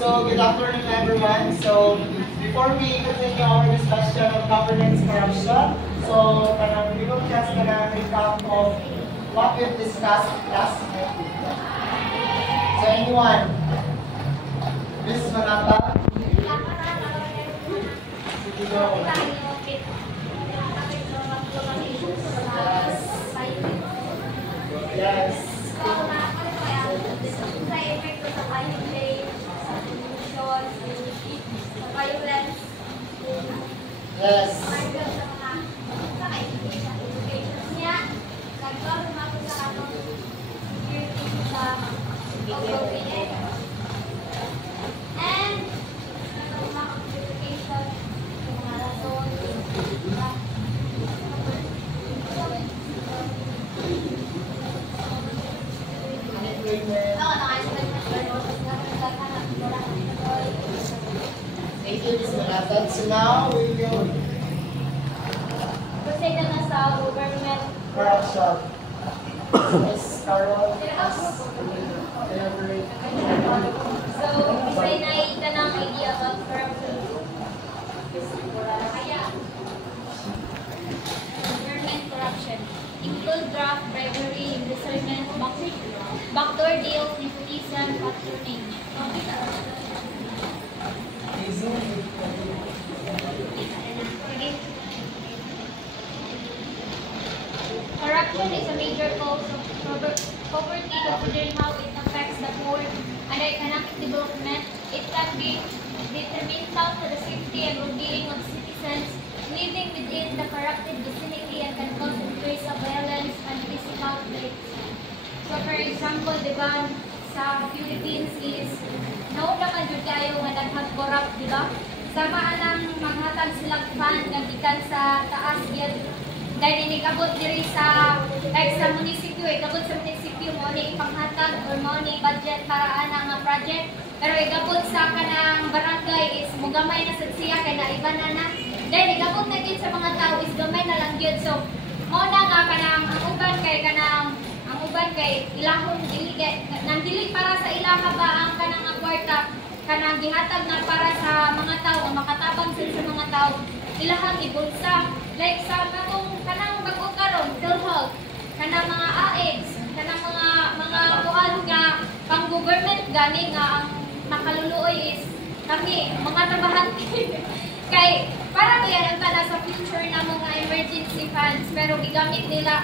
So, good afternoon everyone. So, before we continue our discussion of governance corruption, so we will just recap of what we've discussed last night. So, anyone? Miss Manata? Sige go. Yes. Yes. Thank you, Ms. Manatan. So now we will proceed na sa government corruption. Ms. Carol, elaborate. So, isa na ita ng idea about corruption. Government corruption include draft, bribery, embezzlement, backdoor deals, nepotism, patronage. Corruption is a major cause of poverty, considering how it affects the poor and economic development. It can be detrimental to the safety and well-being of citizens living within the corrupted vicinity and can cause increase of violence and physical threats. So, for example, di ba, sa Philippines is known naman yun kayo nga nag-corrupt, di ba? Sama anang maghatag silang fund nga gikan sa taas yun. Dahil inikabot diri sa munisipyo, ikabot sa munisipyo mo ni ipanghatag or mo ni budget para anang project. Pero ikabot sa kanang barangay is mugamay na sa siya kay naiba na. Dahil ikabot na gid sa mga tao is gamay na lang yun. So, mo na nga kanang ang uban kay ilahon dili nandili para sa ilaha ba ang kanang kwarta kanang gihatag na para sa mga tao makatabang sila sa mga tao ilahang ibulsa like sa kanang bago karon PhilHealth kanang mga AX kanang mga kuan nga pang government gani nga ang makaluluoy is kami mga trabahante kay para to yan ang tala sa future na mga emergency funds pero gigamit nila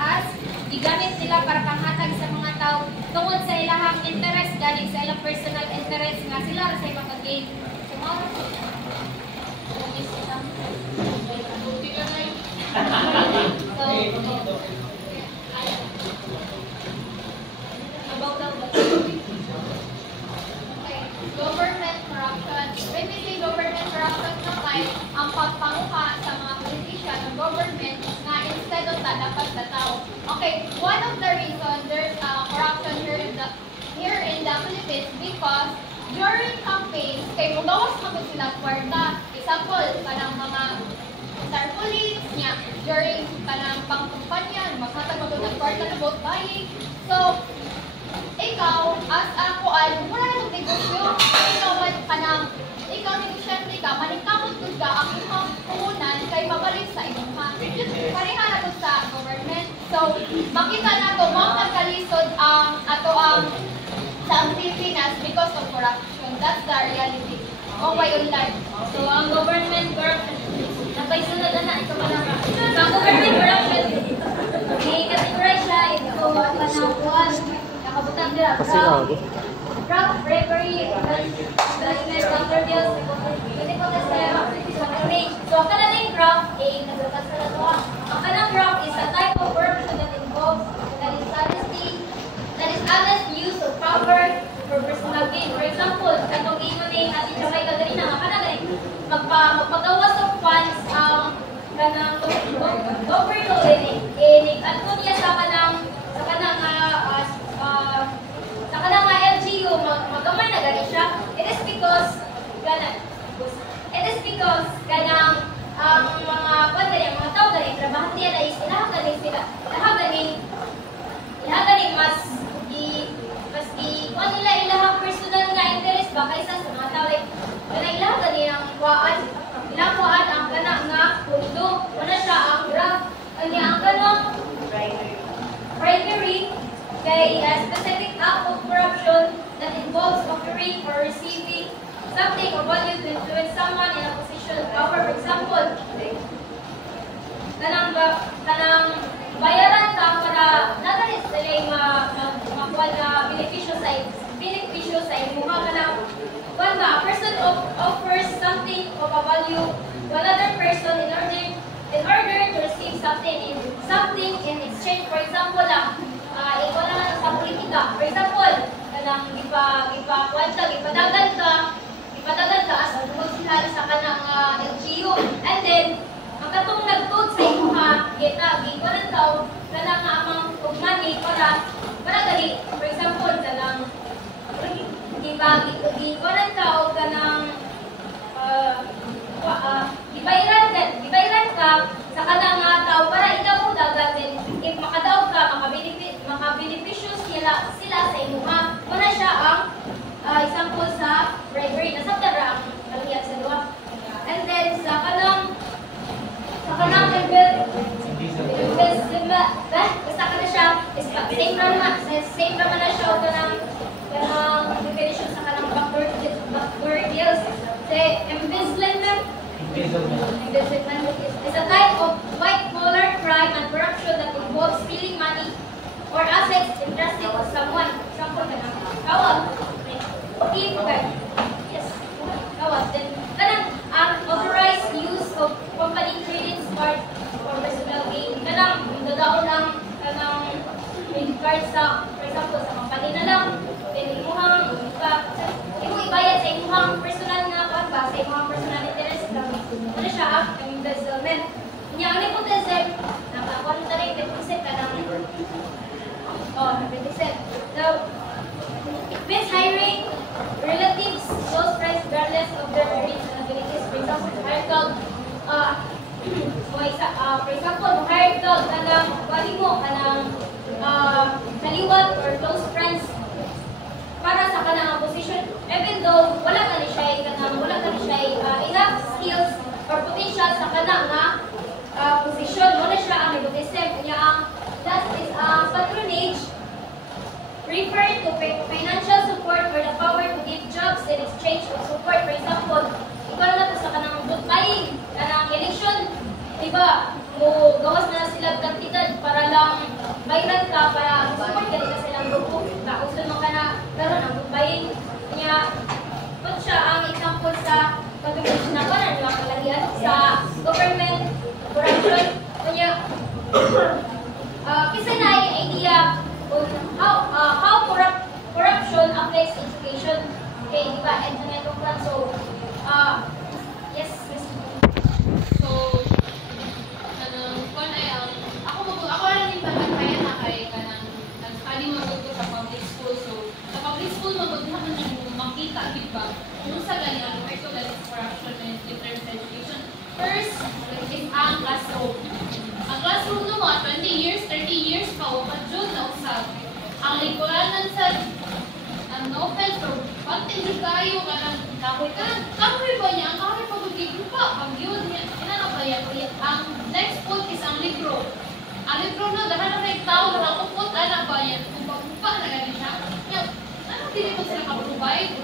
para panghatag sa mga tao tungod sa ilahang interest galing sa ilang personal interest nga sila sa ibang gain. So, mao government corruption. When we say government corruption naman, ang pagpanguha sa mga politician ng government na instead of dapat sa tao. Okay, one of the reasons there's corruption here in the Philippines because during campaigns, kay mugawas mo sila kwarta. Example, kanang mga tarpaulins niya during kanang pangkumpanya, maghatag mo ng kwarta na vote buying. So, ikaw, as ako ay, wala nang negosyo. Ikaw negosyante ka, manikamot ko ka, ang imong puhunan kay mabalik sa imong ha. Pareha na to sa government. So, makita na to, mga nagkalisod ang sa Pilipinas because of corruption. That's the reality. Why online. So, ang government corruption, napaisunod na ito pala. So, ang government corruption, i-categorize siya, ito, panapuan, nakabutang nila. Draft, bravery, embezzlement, backdoor deals, so, ang kanang draft, naglakas ka na ito. Ang kanang draft is a type of corruption that involves that is honest use of power for personal gain. For example, katong ingon ni Ate Chamay Catarina, nga kanang magpagawas of funds kanang government ano niya sa kanang LGU magamay na gani siya. It is because kanang ang mga tao gani trabahante na is ilahaganing mas i nila ilahang personal nga interest ba kaysa sa mga tao kay specific act of corruption that involves offering or receiving something or value to influence someone in a position of power. For example, kanang bayaran ka para nagalit sila makuha na benepisyo sa imuha kanang a person offers something of a value to another person in order to receive something in exchange. For example, ikaw naman sa politika. For example, kanang ipadagan ka as tungkol sila sa kanang LGU. And then, ang katong nagtod sa imuha, gikunan daw kanang amang money para gali. For example, kanang gikunan ka o kanang gibayaran ka sa kanang tao para ikaw mo dagat din. If makadaog ka, makabenepisyo sila sa imuha. Muna siya ang example sa bribery. Nasabta ra ang kalihap sa duwa. And then sa kanang basta ka na siya, same naman na siya o kanang definition sa kanang backward deals. The embezzlement is a type of white-collar crime and corruption that involves stealing money or assets entrusted to someone. Example, kawag. Yes, kawag. Then, unauthorized use of company credit card for personal gain. Dadaon ang credit card sa, for example, sa company na lang. Then, imuhang ibayad sa imuhang personal na pagba, sa imuhang personal interest. Ano siya ang embezzlement. Kanya, ang nepotism, nakakuha na rin, nepotism ka ng nepotism. Now, it means hiring relatives, close friends, regardless of their marriage and abilities. For example, hired dog, for example, hired dog, kanang wali mo, kanang kaliwat or close friends para sa kanang position, even though wala ka ni siya enough skills or potential sa kanang position. Wala siya ang nepotism. Kanya ang last is patronage, refer to financial support or the power to give jobs in exchange of support. For example, ikaw na to sa kanang vote buying, kanang election, diba? Mo gawas na sila kantidad para lang bayaran ka para support ka nila silang grupo. Kausun mo ka na karon ang vote buying. Kanya, put siya ang example sa pag-ibig na kanan lang kalahian sa government corruption. Kanya, kisa na yung idea on how corruption affects education. Okay, di ba? And so, yes, Ms. So, ako lang din pagkakaya na kay kanang nag-study magod sa public school. So, sa public school magod na man yung makita, di ba? Kung sa ganyan, ito ganyan corruption in terms of education. First, is ang classroom. Ang classroom no mga 20 years, 30 years pa, umadjud na usap. Ang lingkuranan sa no offense, pero pati yung kayo, kahoy ba niya? Ang kahoy pa mag-igrupa, pag-yun niya, kinanapaya. Ang next point is ang libro. Ang libro na, dahil na may tao, nakakupot, anak ba yan? Kung pag-upa na gani siya, anong hindi mo sila kaprovide?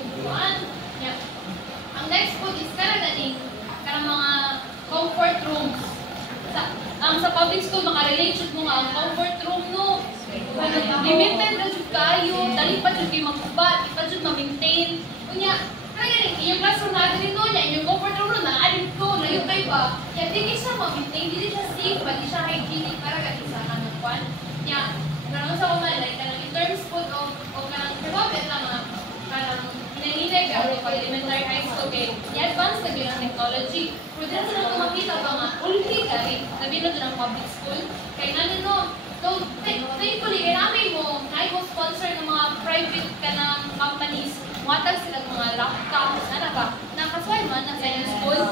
Ang next point is karaganing, mga comfort rooms. Sa public school, makarelate mo nga, ang comfort room, no? Limited na dyan kayo, dali pa dyan kayo magkubat, di pa dyan ma-maintain. Kunya, kaya yung classroom natin rin no, yung comfort room na, alin ko, layo kayo ba? Kaya di kayo siya ma-maintain, di siya safe ba, di siya hygienic, para ganit sa kanang kwan. Kaya, karang sa kuman, like, in terms po, o karang, probably lang nga, karang, hinahinag ako pag elementary high school, kaya i-advance na yun ang technology. Pero dyan sila kung makita ba nga, ulti ka rin, sabi na doon ang public school, kaya nanin no, so, thankfully, namin mo sponsor ng mga private ka ng companies, matag sila mga laptops, ano ba, nakasway man na sa school.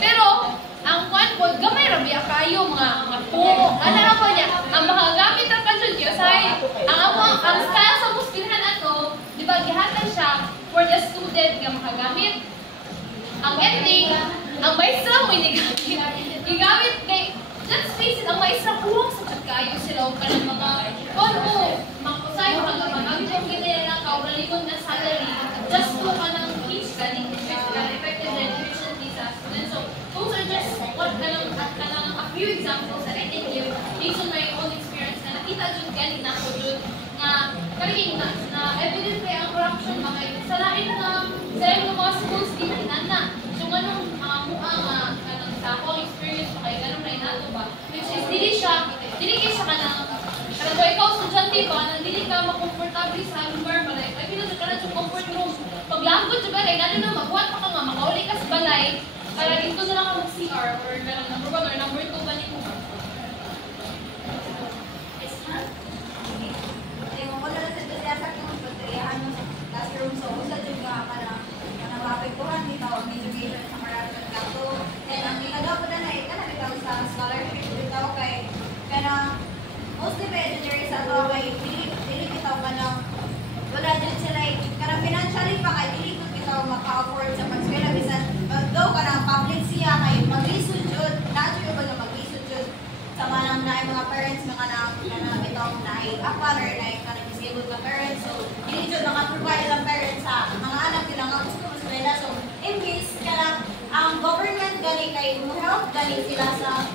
Pero, ang kwan po, gamay rabi kayo, mga po, ano na po niya, ang makagamit ang kanjun kiyo, ang style sa muskilhan ato, di ba, gihatag siya for the student nga makagamit. Ang ending, ang maestra mo igamit kay, let's face it, ang maestra kuwang sa kayo sila o ka ng mga, kung sa tayo ka naman, ang itong ginila ka, uralikon na salary, just to ka ng teach ka, effective education visa student. So, those are just what a few examples that I can give based on my own experience na nakita dyan galing na ako dyan na kaliging na evident kaya ang corruption mga sa lain ng mga schools di na. So, ganun kanang sa akong experience pa kay ganun na inato ba, which is dili kayo siya kanang kung ikaw estudyante ba, nang dili ka makomportable sa lugar ba, like, pinag ka na sa comfort room. Paglangkot siya ba, lalo na magbuhat pa ka nga, makauli ka sa balay, kaya dito na lang ka mag-CR, or number 1 or number 2 ba nito ba? Wala na sa dasa kung pagkariyahan mo sa classroom, so usa dyan nga parang mapapagpuhan dito ang education sa corruption ka. So, and ang ginagawa po na bitaw sa scholarship bitaw kay mostly pa engineering sa ito kay dili bitaw ka ng wala dyan sila karang financially pa kay dili ko bitaw maka-afford sa pag-eskwela bisan daw ka ng public siya kay mag-lisod yun na-adyo ba na mag-lisod yun sa manang na mga parents mga na bitaw na ay-apan or na disabled na parents so dili dyan naka-provide ang parents sa mga anak nila nga gusto mo eskwela so imbis ka ang government gani kay mo-help gani sila sa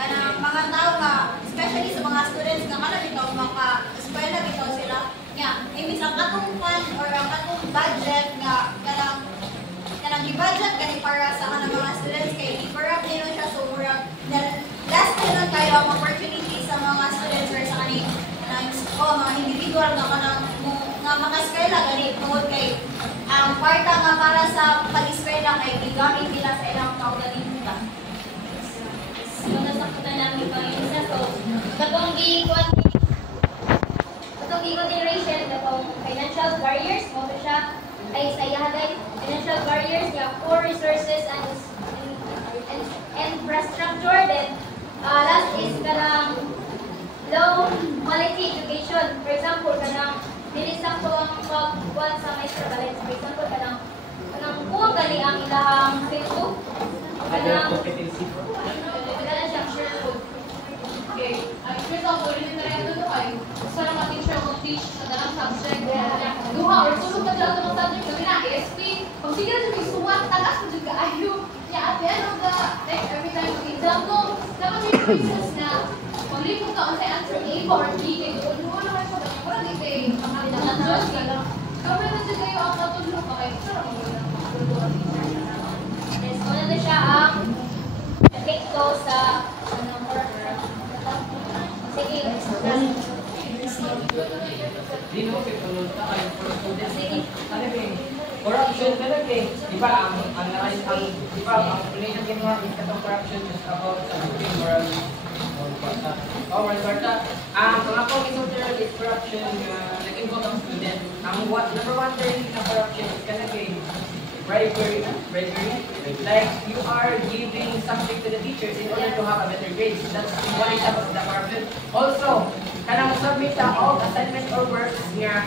kanang mga tao nga, especially sa mga students nga kana bitaw maka-eskwela bitaw sila. Nga, imbis ang atong fund or ang atong budget nga kanang i-budget gani para sa kanang mga students kay i-corrupt din siya so murag last din kayo ang opportunity sa mga students or sa kaning mga individual nga kanang nga maka-eskwela gani tungod kay ang parta nga para sa pag-eskwela kay gigamit nila sa ilang kaugaling nila. So, nasakutan namin pang isa. So, katong consideration, katong financial barriers, mo siya ay sa iyahay, financial barriers, poor resources and infrastructure. Then, last is kanang low quality education. For example, kanang dinisakto ang pagkuhan sa maestro balance. For example, kanang kuha gali ang ilahang filto. Kanang Okay. For example, rin na rin ito ay gusto lang mag-teacher mag-teach sa dalang subject. Duha or sulog ka dyan ng subject kami na ASP. Pag sige na dyan suwat, tagas mo dyan kaayo. At the end of the, like every time mag-exam mo, dapat may choices na pag-lipot ka sa answer A or B kayo. Doon naman po, parang di kayo makalimutan Diyos ka lang. Kapag na dyan kayo ang katulog pa kayo, sarap mo lang. yes, una na siya ang epekto sa sige, Di mo kipunod ka ay for students. Ano ba? Corruption talaga eh. Di ba ang di ba ang relation ginawa is katong corruption is about sa moral kwarta. Ang akong isutter is corruption nag-involve ang student. Ang number 1 thing na corruption is talaga bribery. Like you are giving something to the teachers in order to have a better grade. That's one example of the corruption. Also, kanang submit all assignment or works nga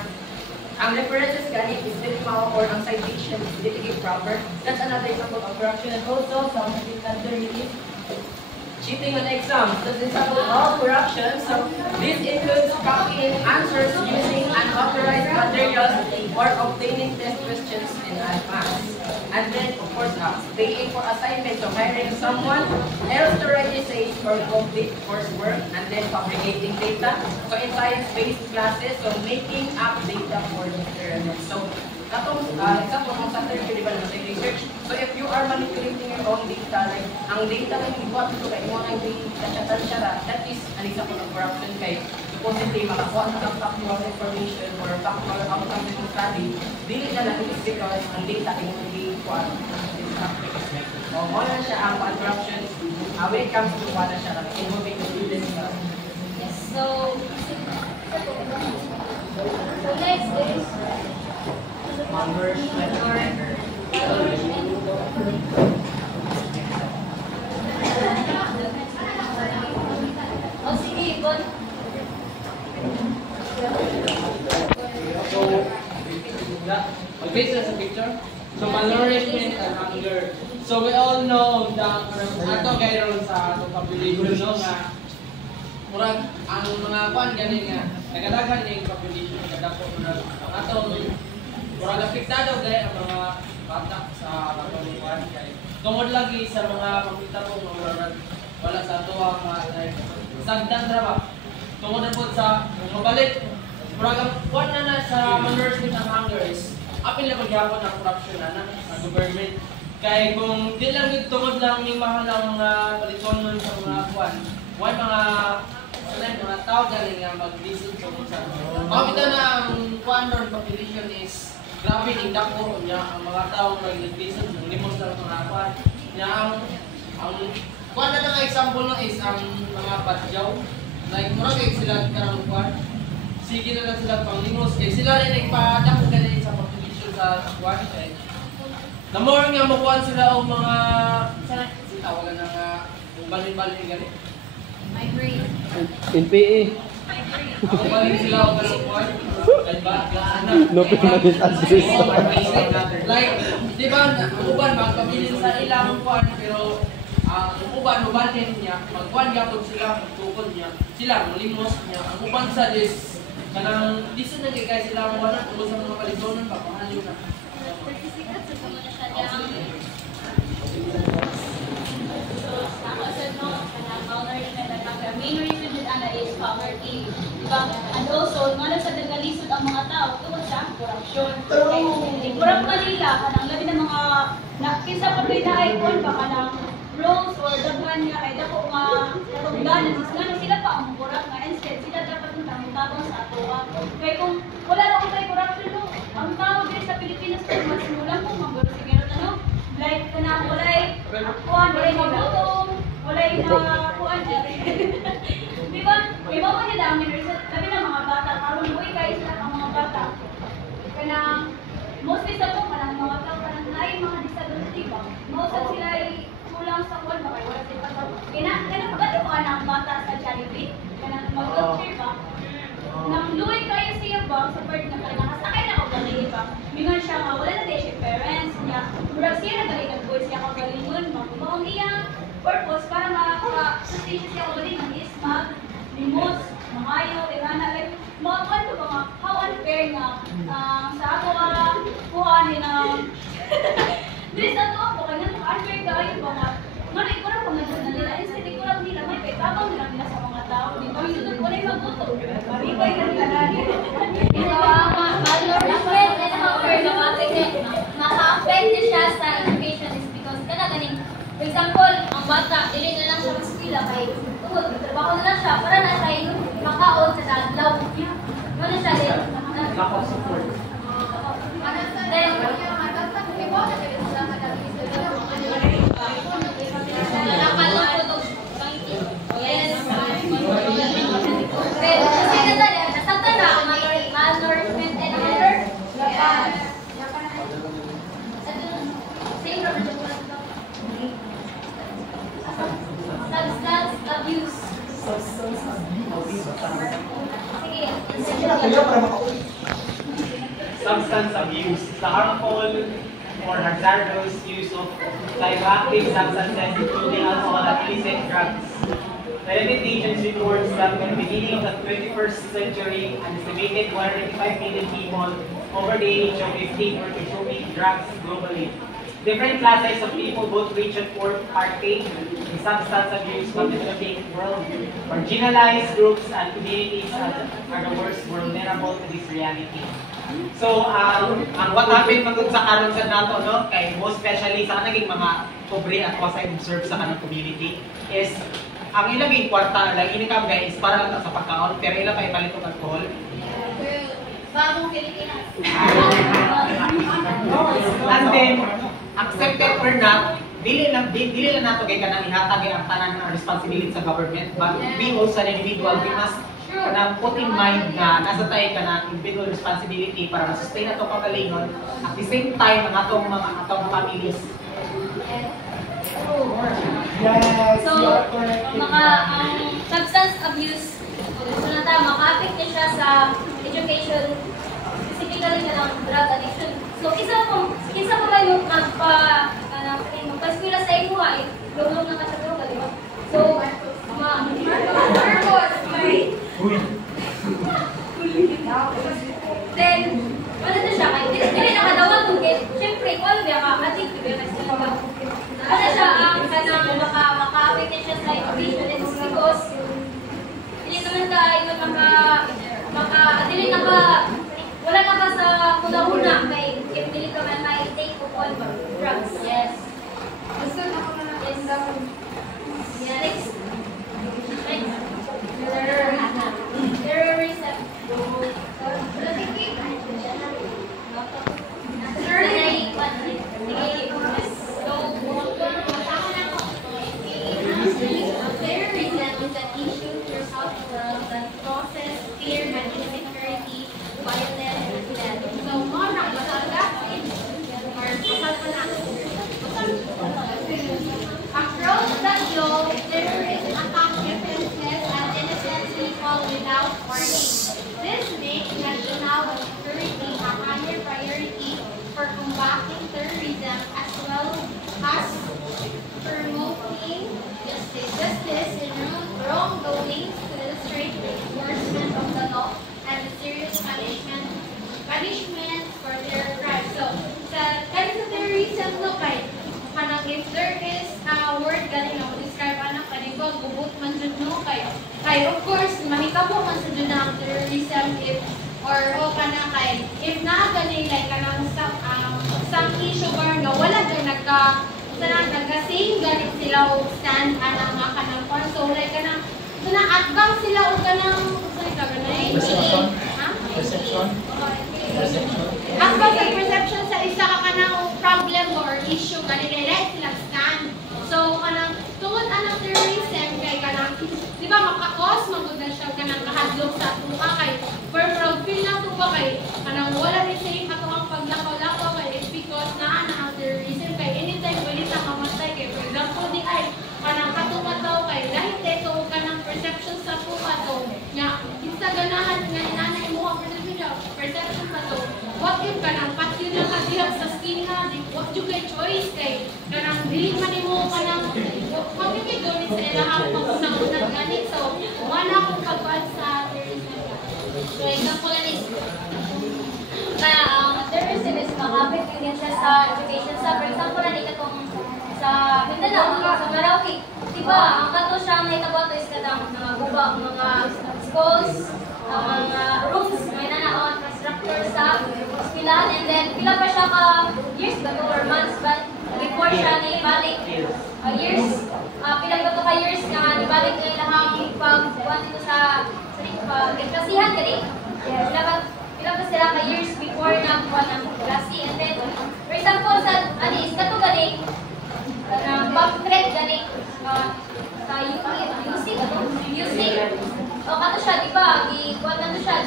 ang references ganit is dili mao or ang citation is dili proper. That's another example of corruption. And also, some another is cheating on exams. That's an example of corruption. So this includes copying answers using unauthorized materials or obtaining test questions in advance. And then, of course, paying for assignments, so hiring someone else to write essays or complete coursework, and then fabricating data. So in science-based classes, so making up data for experiments. So katong example ng sa third year development research. So if you are manipulating your own data, like ang data na ibuhat ito kay mo ang data, that is an example of corruption kay supposedly makakuha na ang factual information or factual outcome ng study, dili na lang is because ang data ay mo kuha. O mo na siya ang corruption when it comes to kuha na siya involving the students. yes. So next is oh, sige, Bon. So, based on the picture, so malnourishment and hunger. So we all know that ato kay ron sa atong population no nga murag ang mga kwan ganin nga nagalagan yung population kadako na ang atong murag apektado gay ang mga bata sa atong kuan kay tungod lagi sa mga pamilya ko murag wala sa ato ang like sagdan ra ba tungod na po sa mabalik murag ang kuan na sa management ng hunger is apil na pagyapon ang corruption na government kay kung di lang yung tungod lang yung mahal ang mga paliton sa mga kuan why mga tao galing nga mag-visit ko sa makita na ang kuan or population is grabe ning dako niya ang mga tao mag-visit ng limos na mga kuan niya ang kuan na nga example no is ang mga badyaw like mura kay sila karang kuan sige na lang sila pang limos kay sila rin nagpadako galing sa population sa kuan kay na more nga makuha sila o mga sana tawagan ng balin-balin gani Migrate. NPA. ako balik sila o kalukuan ay ba No permanent address. like di ba ang uban magpabilin sa ilang kuan pero ang uban ubanin niya magkuan gyapon sila magtukod niya sila limos niya ang uban sa dis kanang diso na kay sila mo na tungod sa mga kalidonan papahalyo na main reason din ana is poverty. Diba? And also, nga sa nagalisod ang mga tao tungkol sa korupsyon. Kurang nila kanang labi ng mga kinsa pa kay na icon ba kanang rules or daghan nga ay dako nga katungdanan nga sila pa ang kurang nga instead sila dapat yung tabang sa atoa. Kaya kung wala na kay corruption no, ang tao din sa Pilipinas kung mas mulang kung magsiguro ano like kanang walay kuan walay magutom walay na kuan di ba? May mga nila ang minresent sabi ng mga bata karon buhay kayo sila ang mga bata kanang mostly sa kung kanang mga tao kanang naay mga disability ba most sila ay kulang sa kuan ba kay wala sila sa kanang pagati mo ang bata sa Jollibee kanang mag-cheer ba nang luway kayo siya ba sa part na kanang nakasakay na ako galing ba mingon siya nga wala na siya parents niya murag siya nagaling ang boys niya kagalingon maong iya purpose para maka-sustain siya ulit ng ismag, limos, mangayo, irana, like, mga kwan ko ba how unfair nga sa ako kuhanin ng Dili sa to ako, kaya unfair kayo ba nga nga ikurang pang na nila, instead ikurang nila, may paitabang nila nila sa mga tao, di ba? Sunod ko na yung magtuto, maribay na nila lagi. Malnourished and hunger maka-affect din siya sa education is because ganing for example, ang bata, dili na lang siya mag-eskwela kay tuhod, trabaho na lang siya para na siya makaon sa dadlaw. Ano siya din? lack of support Then, pero kasi nasaktan na ang malnourishment and hunger. Same problem. Substance abuse. Substance abuse, the harmful or hazardous use of psychoactive substances including alcohol and illicit drugs. The United Nations reports that by the beginning of the 21st century, an estimated 185 million people over the age of 15 were consuming drugs globally. Different classes of people, both rich and poor, partake in substance abuse, but the developing world, marginalized groups and communities are the worst vulnerable to this reality. So, ang what happened magud sa karon sa nato no, kay most especially sa naging mga pobre at wasay observe sa kanang community is ang ilang kwarta lang income guys para lang sa pagkaon pero ilang pa ipalit og alcohol. Bagong Pilipinas. And then accepted or not, dili lang nato kay kanang ihatag ang tanan ng responsibility sa government, but we also an individual we must kanang put in mind na nasa tayo kanang individual responsibility para ma-sustain ato pagalingon at the same time ang atong families. Yes, So, you are correct. ang substance abuse, so maka-affect din siya sa education, specifically na lang drug addiction. So, kinsa pa kayo magpa-eskwela sa imo ay lulong na ka sa droga, di ba? So, dili wala na ka sa una-una kay if dili ka man may take of all drugs. Yes. Gusto na ako na ng Next. Terrorism. Terrorism is an issue throughout the world that causes fear and insecurity, violence, and death. So, more na across the globe, terrorists attack defenseless and innocent people without warning. This makes national security a higher priority for combating terrorism as well as promoting justice in wrongdoings to illustrate the enforcement of the law and the serious punishment for their crimes. So, sa terrorism no kay kanang if there is a word galing na describe anak kaniko gubot man jud no kay of course mahitabo man sa jud ang terrorism if or kana kay if naa gani like kanang some issue bar nga wala jud nagka-same galit sila og stand anang mga kanang kon so like kanang advance sila og kanang perception ang perception sa isa ka kanang problem or issue kanang direct sila stand. So kanang tungod anang terrorism kay kanang di ba maka-cause magud na siya kanang kahadlok sa tuwa kay for proud feel lang tuwa kay kanang wala rin safe ato ang paglakaw-lakaw kay it's because naa na ang terrorism kay anytime pwede ta mamatay kay for example di ay kanang katungataw kay dahil teto kanang perception sa tuwa to nya isa ganahan nga inanay mo ang perception pa to what if kanang patyo na ka diha sa skin na what you get choice kay kanang dili man nimo kanang communicate gawin sa ilahang pag-unang ganit so wala akong pagkuhan sa terrorism. So example is terrorism is makapit din siya sa education sa for example na katong sa Mindanao sa Merauke diba ang kato siya may tabato is katang mga guba mga schools mga rooms may nanaon instructor staff hospital and then pila pa siya ka years bago or months but before siya naibalik years pila ba to ka years nga nibalik ang ilahang pagkuhan dito sa klasihan gani pila ba sila ka years before nagkuhan ng klase and then for example sa is kato gani pag-thread gani sa UC o kato siya di ba kuhan na to siya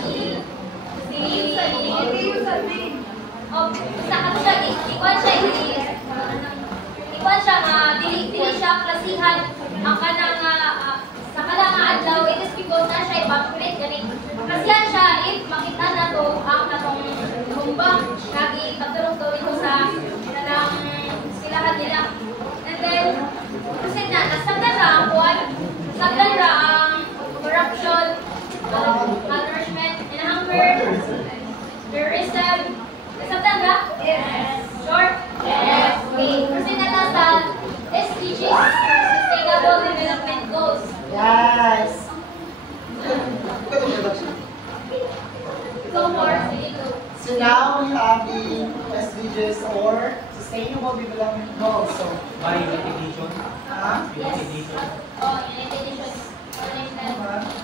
ikuan siya nga dili siya klasihan ang kanang sa kanang adlaw it is because na siya evaporate gani klasihan siya if makita na to ang katong bomba kagi pagturog daw ito sa kanang silahan nila and then kasi nasabdan ra ang kuan nasabdan ra ang corruption malnourishment and hunger terrorism. Nasabtan ba? Yes. Short? Yes. Okay. Kasi nasa SDGs, Sustainable Development Goals. Yes. So more, So now we have the SDGs or Sustainable Development Goals. So By definition. Yes. Oh, United Nations.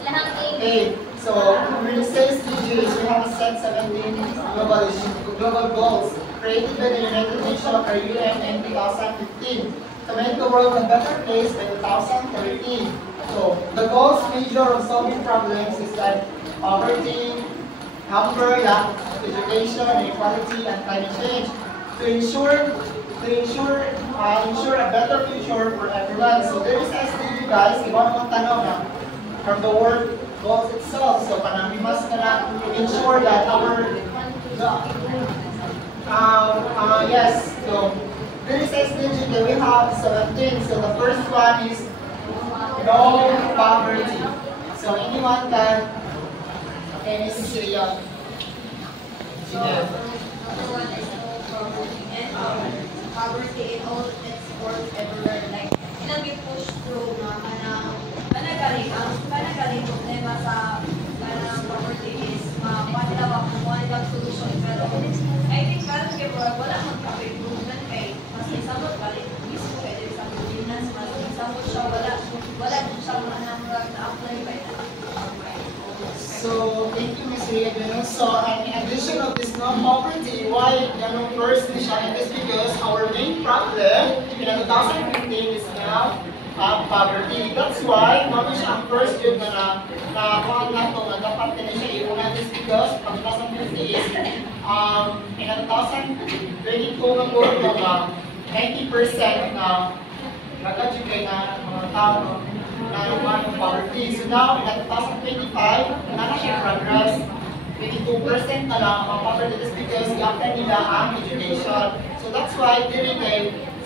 Lahang okay. So for the SDGs, we have set 17 global goals created by the United Nations or UN in 2015 to make the world a better place by 2030. So the goals measure of solving problems is like poverty, hunger, lack of education, inequality, and climate change to ensure a better future for everyone. So there is SDG guys, iba naman tanong from the word goals itself. So we must ensure that yes. So there is SDG that we have 17. So the first one is no poverty. So anyone can Miss Leon. Number one is no poverty and poverty in all its forms everywhere. Like, ilang push through na panagaling problema sa So, and in addition of this non-poverty, why ganun first ni siya? It is because our main problem in 2015 is now poverty. That's why, mami siya ang first yun na kuhaan na ito, na dapat din siya iunan is because pag 2050 is, in 2022 ng guro na 90% na nag-educate na mga tao na naman ng poverty. So now, in 2025, na siya progress. 22% na lang ang poverty is because after nila ang education. So that's why during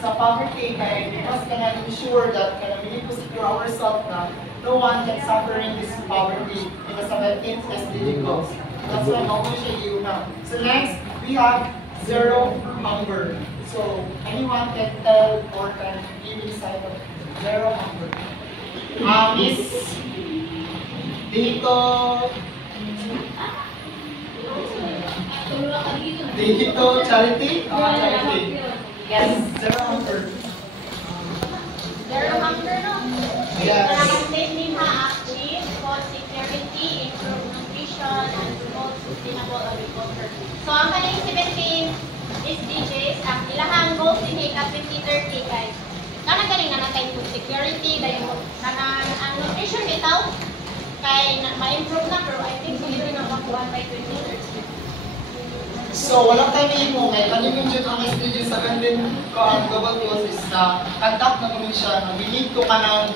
sa poverty, we must ensure that we need to secure ourselves na no one can suffer in this poverty in the 17th SDG goals. That's why I'm siya yun na. So next, we have zero hunger. So anyone can tell or can give insight of zero hunger. Is dito charity? Charity. Yes, zero hunger. Zero hunger, no? Yes. Maintain active, food security, improve nutrition, and promote sustainable agriculture. So, ang kaning 17 SDGs, ang ilahang goals din hika 2030 guys. Galing na natin food security, dahil ang nutrition bitaw, kay ma-improve na, pero I think hindi na makuha by 2030. So, walang kami mo, may kanimong dyan ang SDG sa gandun ko ang global goals is na conduct na kami siya na we need to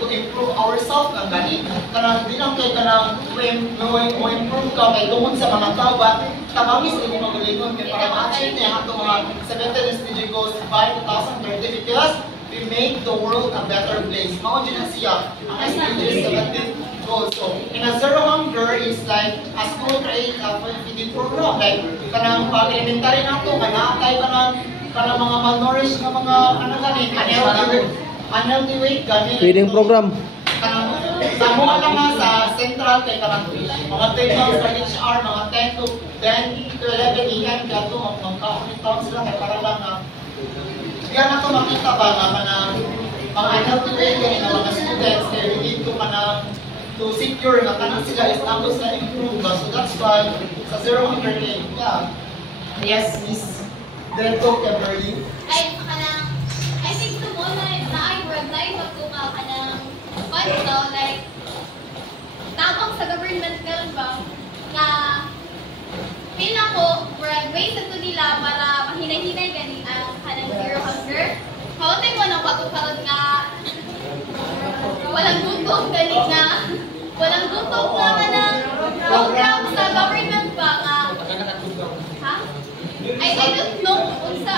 improve ourselves ng gani. Kanang di lang kayo kanang improve ka kay tungkol sa mga tao ba tabamis din mo magalingon kaya para ma-achieve niya ang mga 17 SDG goals by 2030 because we make the world a better place. Mao dyan na siya ang SDG 17 goals. So, in a zero hunger is like a school create a feeding program. Like, kanang pag-elementary na ito, kanaatay kanang mga malnourished na mga unhealthy weight, ganin. Feeding program. Sa mga lang nga sa central, kay kanang mga 10 pounds per HR, mga 10 to 11 AM, gato, mag-count sila, kaya para lang na kaya na ito makita ba na mga unhealthy weight, ganin na mga students, kaya we need to secure na kanang sila is tapos na improve ba. So that's why sa zero hunger game, yeah. Yes, Miss Delto Kimberly. Ay, kanang, I think to mo na I magtuka kanang to, like, tabang sa government meron ba, na pila ko, ways ito nila para mahinay-hinay gani ang kanang zero hunger. Hawatay mo na pagkukarod nga walang gutom gani nga walang gutom na kanang program sa government ba nga ha? I don't know unsa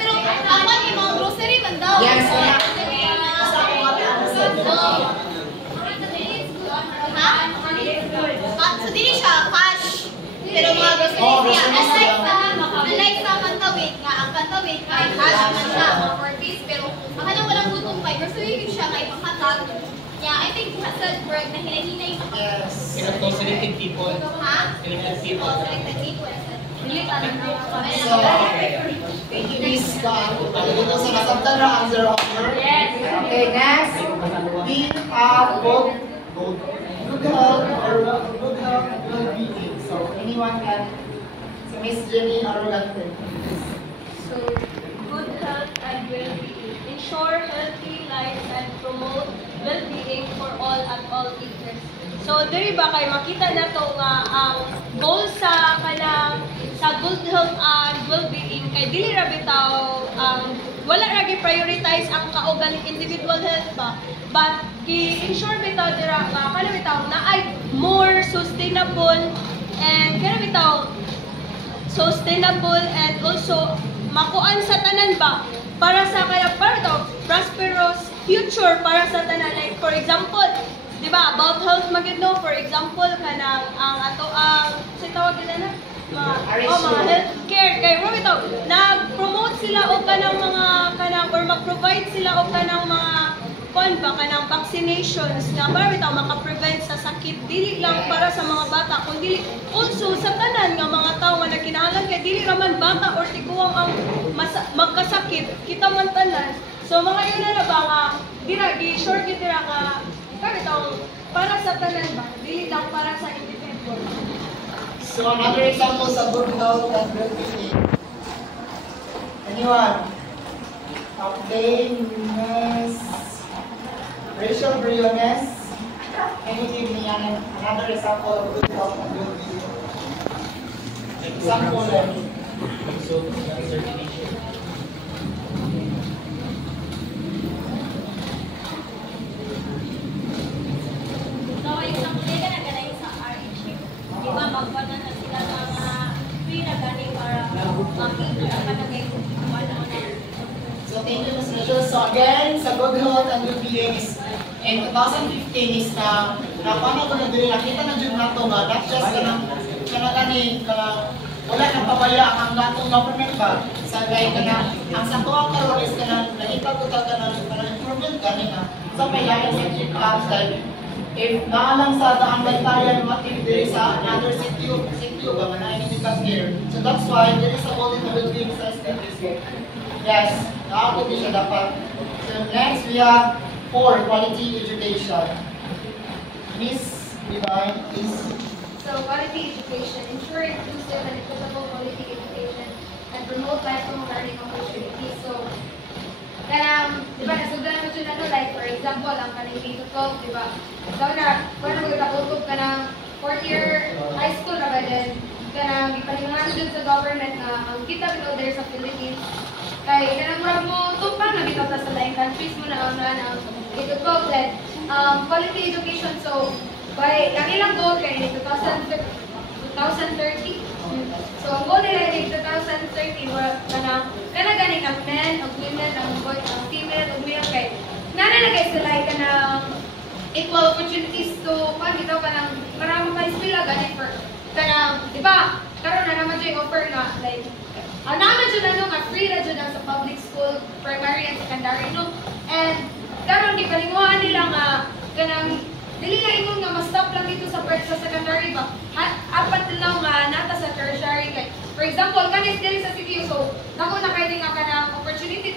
pero aman yung mga grocery man daw. Yes, ha? So dili siya cash pero mga grocery siya unlike sa Pantawid nga ang Pantawid kay cash man siya mga 4 piece pero akala walang gutom kay grocery siya kay panghatag. Yeah, I think Hassan Berg na hinahinay. Yes. Selected people. Ha? Selected people. Selected people. So, thank you, Miss Don. Dito sa nasabtan na ang zero hunger. Yes. Okay, next. We have good health or good health well-being. So, anyone can, so Miss Jenny Arrogante. So, good health and well-being. Ensure healthy lives and promote well-being for all at all ages. So, diri ba kay makita na to nga ang goal sa kanang sa good health and well-being kay dili ra bitaw wala ra gi-prioritize ang kaugaling individual health ba, but i-ensure bitaw dira nga kana bitaw na ay more sustainable and kana bitaw sustainable and also makuan sa tanan ba para sa kaya para daw prosperous future para sa tanan. Like for example, di ba about health magid no, for example kanang ang ato ang sitawag nila na mga healthcare kay bro ito nag-promote sila og kanang mga kanang or mag-provide sila og kanang mga kanang vaccinations na para bitaw maka-prevent sa sakit dili lang para sa mga bata kundi also sa tanan nga mga tawo nga nagkinahanglan kay dili ra man bata or tiguang ang magkasakit kita man tanan. So mga yun na ba nga dira gi-sure gid dira ka para bitaw para sa tanan ba dili lang para sa individual. So another example sa good health and well-being. Anyone? Plainness, racial brilliance. Can you give me another example of good health and well-being? Example lang. So, example nila na ganay sa RH. Di ba, magpana na sila ng free na gani para makita na kanagay kung ano na. So thank you, Ms. Rachel. So again, sa good health and well-being is in 2015 is na paano ko na dili nakita na jud nato nga not just kanang wala nang pabaya ang natong government ba sa like ang sa tuwa karon is nakita ko ta improvement gani na sa may lain sa check-ups like if naalang sa daang baytayan motive diri sa another city ba na medical care. So that's why there is a golden well-being system this year. Yes, nakakot siya dapat. So next, we have 4, quality education. Miss Divine, please. So, quality education, ensure inclusive and equitable quality education and promote lifelong learning opportunities. So, di ba, nasugdan naman siya na like, for example, ang kaning K-12, di ba? So, kung magkakatutok ka ng 4th year high school na ba din, kanang ipalingahan dun sa government na ang kita below there sa Philippines, kay kanang murag mo tumpang na bitaw sa lain countries mo na ang K-12 then quality education. So by ang ilang goal kay 2030. So ang goal nila ay 2030 kana gani ang men, ang women, ang boy, ang female, ang male kay nana na guys sila ay kanang equal opportunities to pag bitaw kanang marami pa eskwela gani for kanang di ba karon na naman yung offer nga like naman dyan nga free na dyan sa public school, primary and secondary, no? And karon di kalinguhan nila nga kanang dili na ingon nga ma-stop lang dito sa secondary ba? Apat lang nga nata sa tertiary kay for example kanis diri sa CTU so nako na kay nga kanang opportunity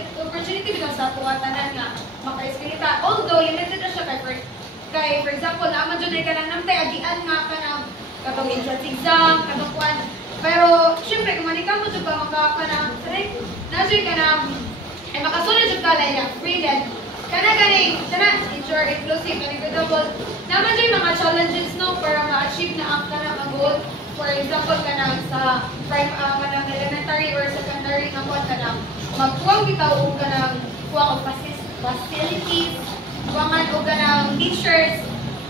bitaw sa tuwatanan nga maka-eskwelita. Although limited na siya kay for example naman dyan ay kanang namtay agian nga kanang katong entrance exam, katong kuan. Pero, syempre, kung manikang mo dyan ka, makakanang, na-dyan ka na, ay makasunod dyan ka, like, free then, gani, ensure inclusive and equitable. Naman dyan mga challenges, no, para ma-achieve na ang kanang goal. For example, kanang sa kanang elementary or secondary na kuan kanang, magkuwang bitaw o kanang kuwang facilities, kuwangan o kanang teachers.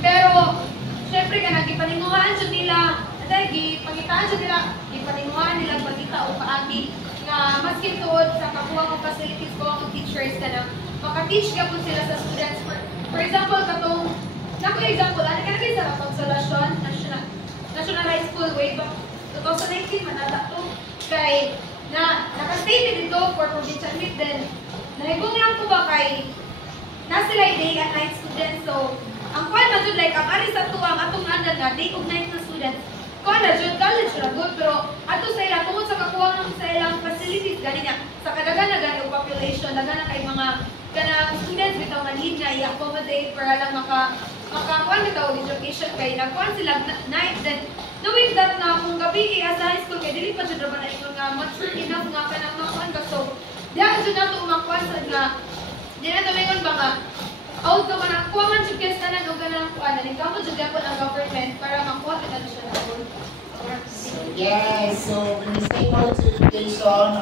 Pero, syempre, kanang ipaninguhaan dyan nila, pagitaan siya nila, ipaninguhan nila pagkita o paagi na maski tuod sa kakuha ng facilities ko ang teachers ka na maka-teach ka po sila sa students. For example, katong, example, ano ka na kayo sa Consolation, National High School way back 2019, manata to, kay naka-stated ito for provincial meet din. Nahibong lang ko ba kay na sila day and night students, so ang kwan na dun, like, ang ari sa tuwang atong andan nga, day of night na students, kung na dyan, college na good, pero ato sa ilang, tungkol sa kakuha ng sa ilang facilities, gani nga, sa kadagan na gani o population, dagan na kay mga kanang students bitaw nga need na i-accommodate para lang makakuha bitaw education kay nagkuhan sila night, then knowing that na kung gabi as high school kay dili pa siya naman ay nga mature enough nga kanang makuhan ka, so diyan dyan na ito umakuhan sa nga, di na ito mayroon ba nga, although ka na, kuha man siya ka na o ganang kuha na, ikaw mo dyan po ang government para makuha kita na siya na po. Yes, so when we say quality education,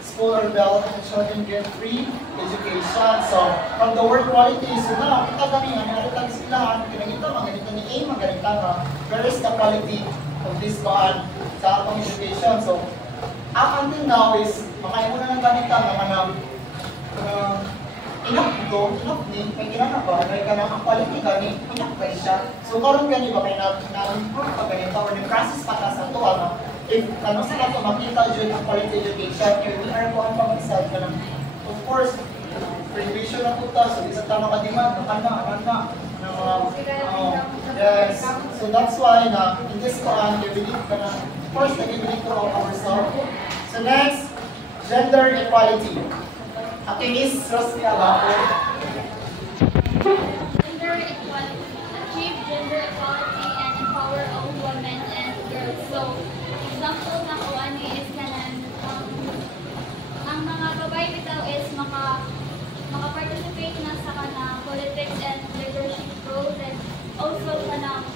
school or belt, and children get free education. So from the word quality, so na, kita kami nga, nakalitang silahan, kinagita, maganita ni A, maganita nga, where is the quality of this baan sa atong education? So, up until now is, makain mo na ng ganita nga enough ni, kaya ginana ba, kaya ka na ang quality gani, enough ba siya? So karon gani ba, kaya na-improve pa ganito, or nag-process pa ta sa ito, if ano sa nato makita dyan ang quality education, if we are going pa mag-side ka ng, of course, revision na po ta, so isa tama ka-demand, ananda, yes, so that's why na, in this koan, we believe ka na, of course, we believe to ourselves. So next, gender equality. Okay, Miss Rosmi Abaco. Gender equality, achieve gender equality and empower all women and girls. So, five bitaw is maka-participate na sa kanang politics and leadership roles, and also kanang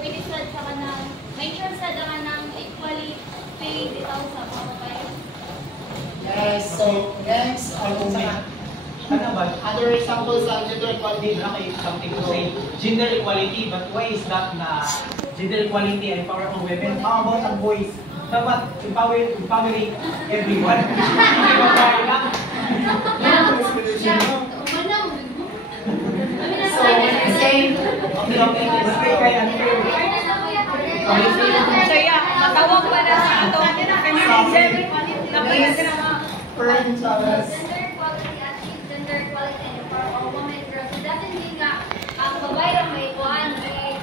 pwede sa kanang make sure sa kanang equally paid bitaw sa mga kayo. Yes, so next, other examples of gender equality. Something to say, gender equality, but why is that na gender equality and power of women? How about ang boys? Dapat empowering everyone. Hindi ba tayo lang? Yan ang explanation mo. So, same. Okay, okay, kaya unfair. So yeah, matawag pa na sa atong feminism. Yes. Current Chavez. Gender equality, achieve gender equality and for all women and girls. It doesn't mean nga ang babae lang may kuhan, may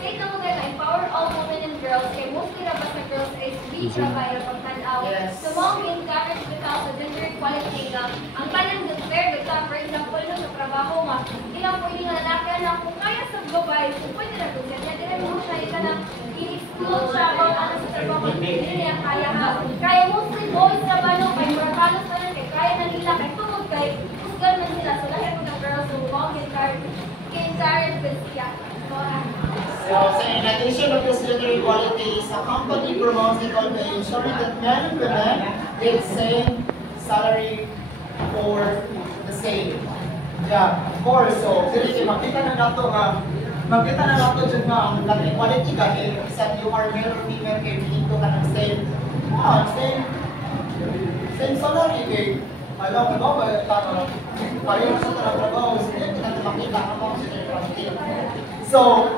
state na mga na empower all women and girls, kay mostly na basta girls ay reach na kaya pagtanaw. Yes. So mga encourage bitaw sa gender equality nga, ang kanang fair bitaw, for example, no, sa trabaho nga, hindi lang pwede nga lalaki na kung kaya sa babae, kung pwede na doon siya, hindi rin mo siya ka na i-exclude siya kung ano sa trabaho, hindi niya kaya ha. Kaya mostly boys na ba, no, kay Murakalos na yan, kaya na nila, kay tungod kay kusgan na sila, so lahat ng girls, so mga encourage with siya. So, in addition of this gender equality, the company promotes equal pay, ensuring that men and women get the same salary for the same. Yeah, of course. So, dili makita na nato dyan nga ang equality kasi isang you are male or female kay dito ka ng same salary kay alam mo ba pareho sa trabaho so hindi natin makita ang gender equality. So,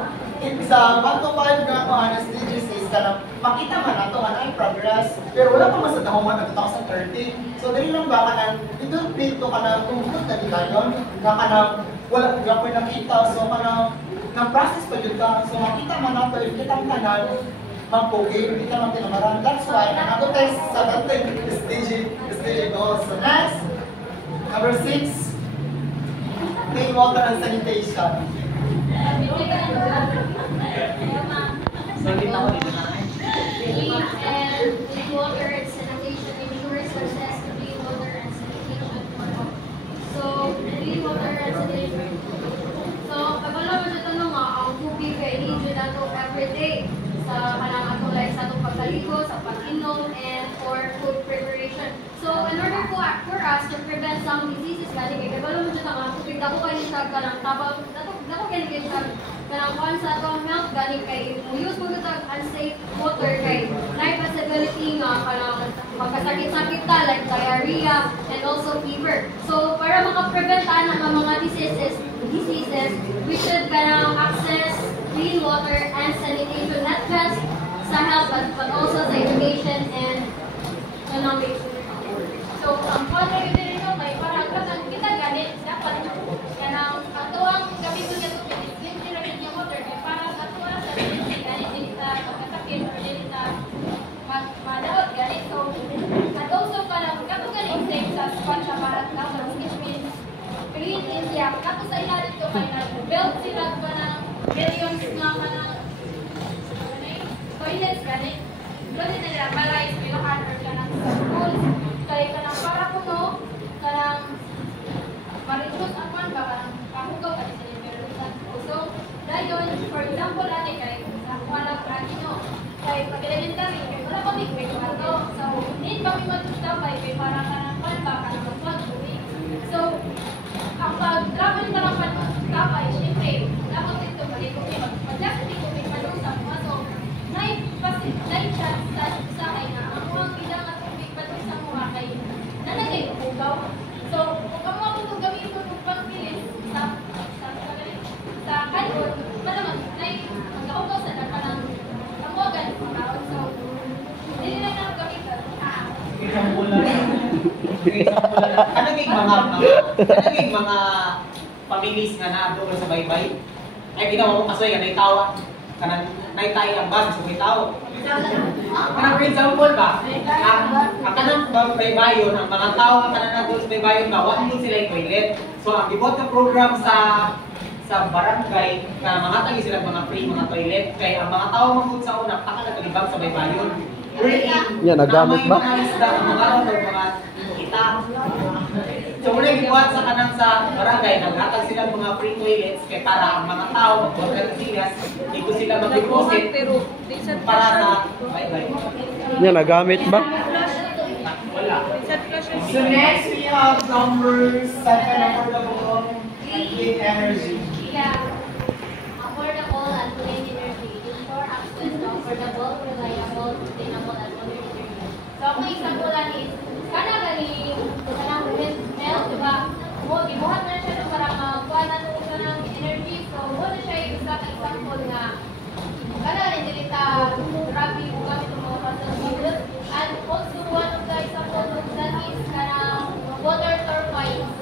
sa 1 to 5 nga ko ang stages is kanang makita man nato ang progress pero wala pa man sa dahuman na 2030. So dili lang ba kanang little bit to kanang tungkol na dilayon nga kanang wala nga ko nakita so kanang nang process pa jud ka so makita man nato if kita kanang mapugi kita man tinamaran. That's why ako tayo sa dating stage goals. So next, number 6, clean water and sanitation. Clean and water and sanitation ensures access to clean water and sanitation for all. So, clean water and sanitation. So, kabalo mo siya tanong ang tubig kay need na to everyday sa kanang ato like sa atong pagkaligo, sa pag-inom, and for food preparation. So, in order for us to prevent some diseases, kaya kabalo mo siya tanong tubig dako kayo siya kanang tabang dako kayo siya kanang kuan sa atong health gani kay use mo ta unsafe water kay may possibility nga kanang magkasakit-sakit ta like diarrhea and also fever. So para maka-prevent ana ng mga diseases, we should kanang access clean water and sanitation not just sa health but also sa education and economic. So ang water dito kay para kita ganit dapat kanang atuang gabi ko dito madawat ganit. So, and also parang kato galing safe sa sponge aparat na which means clean India. Kato sa ilalim ko kay nag-build sila ba ng millions nga ka ng toilets ganit. Doon nila balay sa pilahan or ka ng schools. Kaya ka ng para puno, ka ng maritus apan ba ka ng pahugaw ka sa liberusan. So, dayon, for example, ate kay nakuha pragino. Kay pag-elementary, kay wala kami kay ato. So, need kami magtutapay kay para ka ng palba, ka ng magpag-uwi. So, ang pag-travel na lang pag-tapay, syempre, dapat ito balik kami. Mag-dapat ito may palusap mo. So, chance sa usahay na ang mga bilang at kung may palusap mo kay nanagay ugaw. So, kung kamuha mo itong gawin mo itong pagpilis sa kanon, malamang, mag-augaw sa nagpanang so, hindi lang ako gamitan. Ano yung mga pamilis nga na doon sa baybay? Ay, ginawa mo kasoy, kanay tawa. Kanay tayo ang basa sa may tao. Kanang for example ba? Ang kanang baybayon, ang mga tao ang kanang nagul sa baybayon ba, wala din sila yung toilet. So, ang gibot na program sa barangay na mga tagi sila mga free mga toilet kay ang mga tao mangud sa una taka nagalibang sa baybayon Yan, nagamit ba? Mga isda, mga ano, mga kita. So muna gibuhat sa kanang sa barangay, naghatag sila mga free toilets kay para ang mga tao magbuhat ka sigas, dito sila mag-deposit para sa Yan, nagamit ba? wala. So next we have number 7, affordable and clean energy. Yeah. Affordable and clean energy. Ensure access to affordable, reliable, sustainable, and clean energy. So, kung example lang is, kana galing, kanang melt, di ba? Gibuhat na siya para makuha na nung kanang energy. So, muna siya yung isa ka example nga, kana galing dilita, grabe yung gamit ng mga fossil fuels. And also, one of the example of that is kanang water turbines.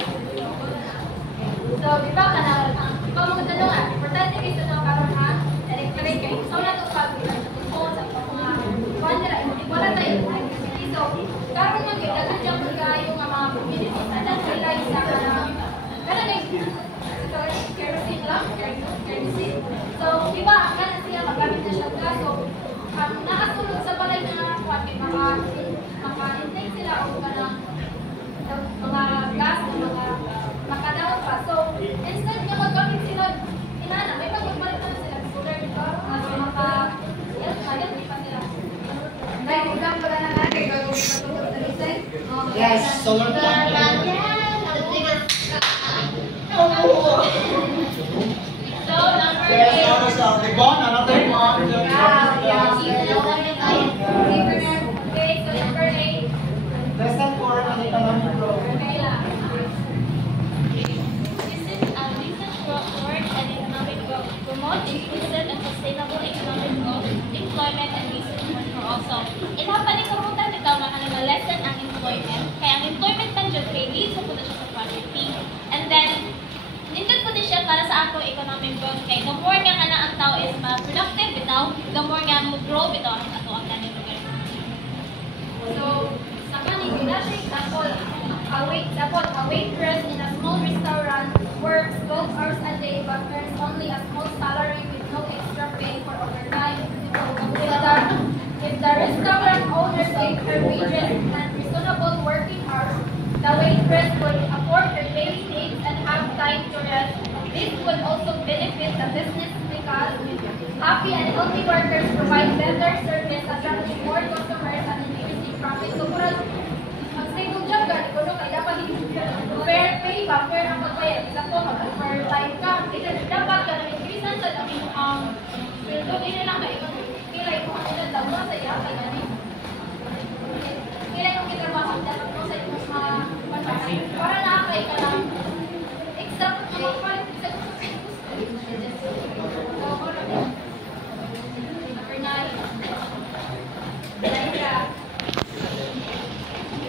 So, di ba ka na, ikaw mga tanong importante kayo sa mga karoon ha, electric kayo. So, na ito sa phone, sa mga bandera, wala tayo electricity. So, karoon yung dagan dyan pagka yung mga communities na nag-realize sa kanang kerosene lang, kerosene. So, di ba, ang kanan siya magamit na siya gas. So, nakasulog sa balay na maka-intake sila o kanang mga gas na mga makadawat pa. So, instead na magamit sila, inana, may magbalik na sila solar, di ba? Mas yan, di pa sila. Dahil example na natin, gagawin sa tulog na resign. Yes, solar plant. So, number Yes, 8. also, the gone, another one. Okay, so number 8. Lesson 4, ang economic growth. Okay lang. This is a research report and economic growth. Promote inclusive and sustainable economic growth, employment, and research for also. Inapanikamutan ito mga lesson ang employment. Kaya ang employment tanjod kay leads sa siya sa quality. And then, nindot po din siya para sa akong economic growth. Kaya the more nga na ang tao is productive bitaw, the more nga mag-grow bitaw ang ato ang kanil lugar. So, sa kaning ginasya example, a waitress in a small restaurant works 12 hours a day but earns only a small salary with no extra pay for overtime. If the restaurant owner saved her wages and reasonable working hours, the waitress would afford her daily needs and have time to rest. This would also benefit the business because happy and healthy workers provide better service, attracting more customers and increasing profit. So, kurang mag-stay kong job, gano'n ko kaya dapat fair pay ba? Fair ang pagbayad. Isa po, mag-overtime ka. Dapat ka na-increasan sa daming sweldo. Hindi lang kayo. Kilay ko ang ilan daw sa iya. Kilay ko kitrabaho. Dapat mo sa iyo mga para nakakay ka lang. Except mga palit sa number 9.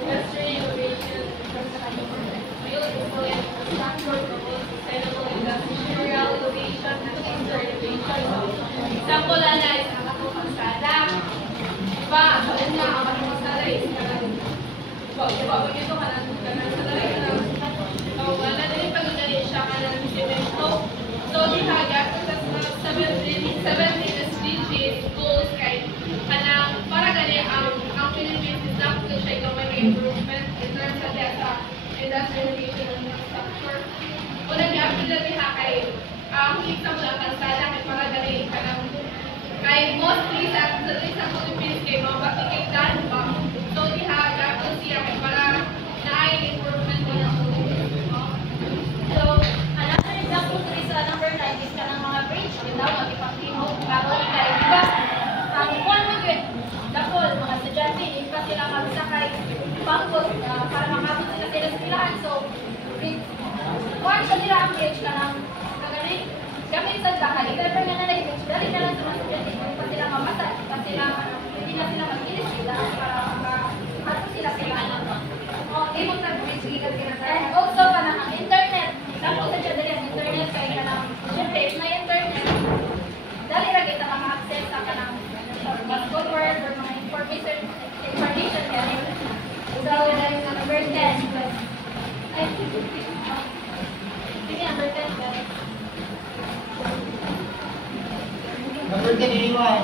Industrial innovation, real influence, transport, sustainable industrial innovation, innovation. Example lang na is ang akong kalsada. Diba? Ang nga, ang akong kalsada is diba, pag ito ka lang kalsada wala na rin pag-ugali siya ka ng semento. So, dihaga, sa 17 SDGs goals kay kanang para gani ang Philippines is not to siya yung may improvement in terms of sa industrialization and infrastructure. Una niya, pila diha kay kung example ang kalsada kay para gani kanang kay mostly sa Philippines kay mga batikigdan ba. So, dihaga kung siya kay para na-ay improvement ko ng So, another example to this number 9 is kanang mga bridge. Kita mo, ipag-timo, karoon ka rin. Diba? Ang one mo yun, dapol, mga estudyante, hindi pa sila magsakay pangkot para makapit sila sa eskwelahan. So, one sa nila ang bridge kanang kagaling. Gamit sa bahay, i-prefer nga na na bridge. Dali na lang sa mga estudyante, hindi pa sila mamasa, hindi na sila mag-ilis sila para makahato sila sila. Ibang nag-bridge, gigat sila. And also, kanang ang internet. Tapos sa siya dali ang internet kay kanang siyempre, if na internet, dali ra kita maka-access sa kanang password or mga information yan. So, number 10. Ay, sige, number 10 guys. Number 10, anyone?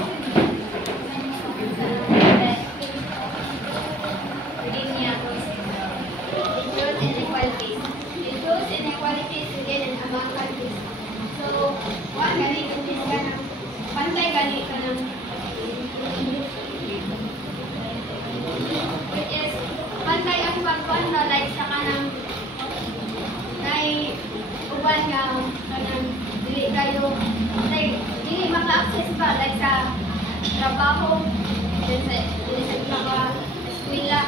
inequalities. Reduce inequalities within and among countries. So, one ganit is ka ng pantay ganit ka ng which is pantay ang pagkuhan na like sa kanang nay uban nga kanang dili kayo like dili maka-access ba like sa trabaho dili sa mga eskwela.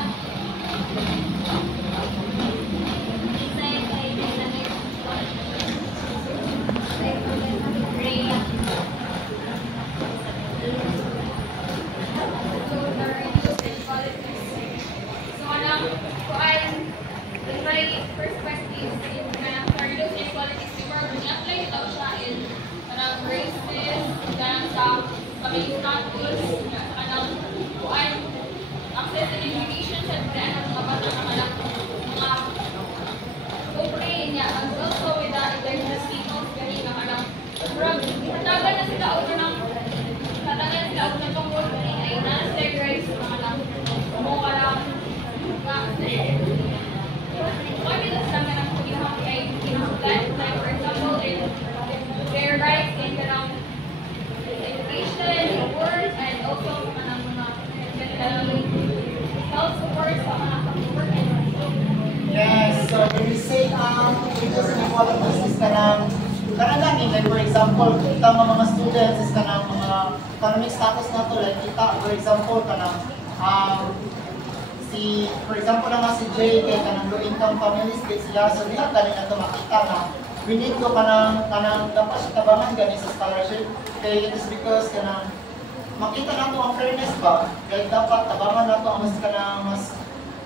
Yes, so when we say reduce inequalities is kanang like for example, kita mga students is kanang mga economic status na to, like kita for example kanang for example naman si Jay kay kanang low income families kay sila, so diha ganin na to makita na we need ko kanang dapat siya tabangan gani sa scholarship kay it is because kanang makita na to ang fairness ba, kaya dapat tabangan na to ang mas